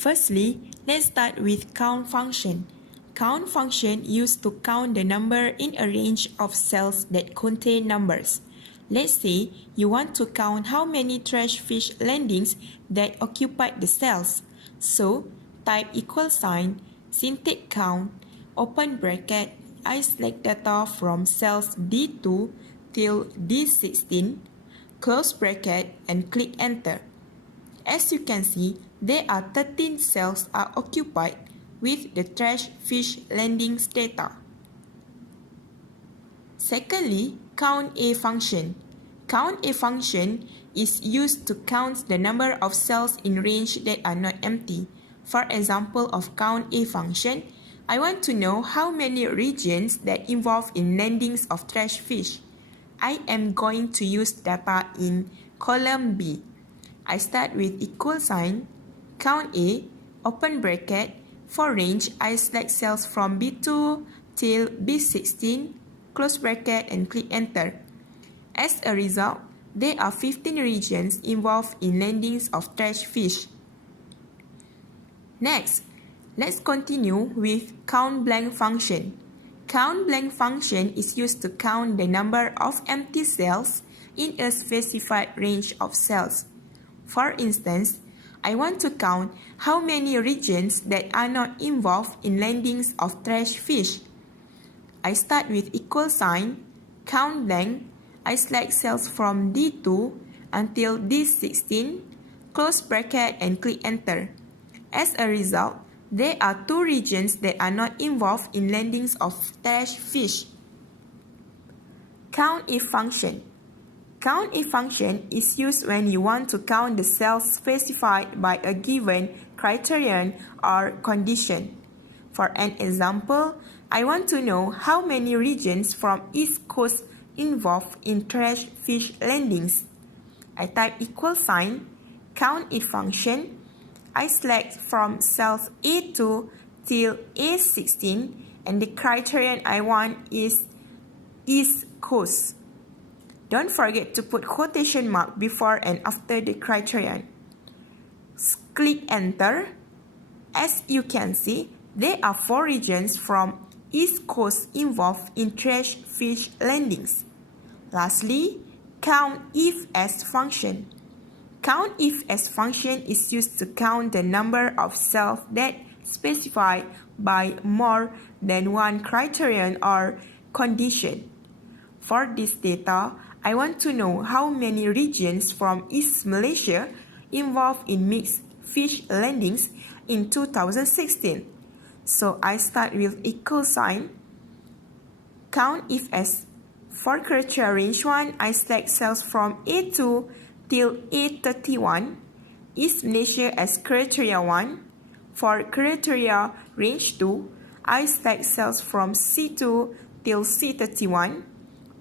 Firstly, let's start with count function. Count function used to count the number in a range of cells that contain numbers. Let's say you want to count how many trash fish landings that occupied the cells. So, type equal sign, syntax count, open bracket, I select data from cells D2 till D16, close bracket and click enter. As you can see, there are 13 cells are occupied with the trash fish landings data. Secondly, count A function. Count A function is used to count the number of cells in range that are not empty. For example of count A function, I want to know how many regions that involve in landings of trash fish. I am going to use data in column B. I start with equal sign, count A, open bracket. For range, I select cells from B2 till B16, close bracket and click enter. As a result, there are 15 regions involved in landings of trash fish. Next, let's continue with count blank function. Count blank function is used to count the number of empty cells in a specified range of cells. For instance, I want to count how many regions that are not involved in landings of trash fish. I start with equal sign, count blank, I select cells from D2 until D16, close bracket and click enter. As a result, there are 2 regions that are not involved in landings of trash fish. Count if function. Count if function is used when you want to count the cells specified by a given criterion or condition. For an example, I want to know how many regions from East Coast involved in trash fish landings. I type equal sign, count if function. I select from cells A2 till A16 and the criterion I want is East Coast. Don't forget to put quotation mark before and after the criterion. Click enter. As you can see, there are 4 regions from East Coast involved in trash fish landings. Lastly, count if as function. Count if as function is used to count the number of cells that specified by more than one criterion or condition. For this data, I want to know how many regions from East Malaysia involved in mixed fish landings in 2016. So I start with equal sign, count if as. For criteria range 1, I select cells from A2 till A31, East Malaysia as criteria 1. For criteria range 2, I select cells from C2 till C31,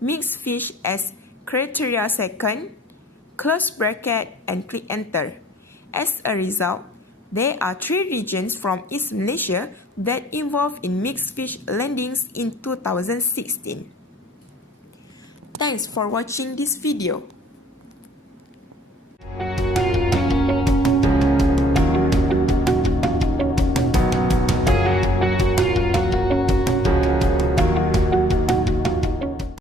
mixed fish as criteria 2, close bracket and click enter. As a result, there are 3 regions from East Malaysia that involve in mixed fish landings in 2016. Thanks for watching this video.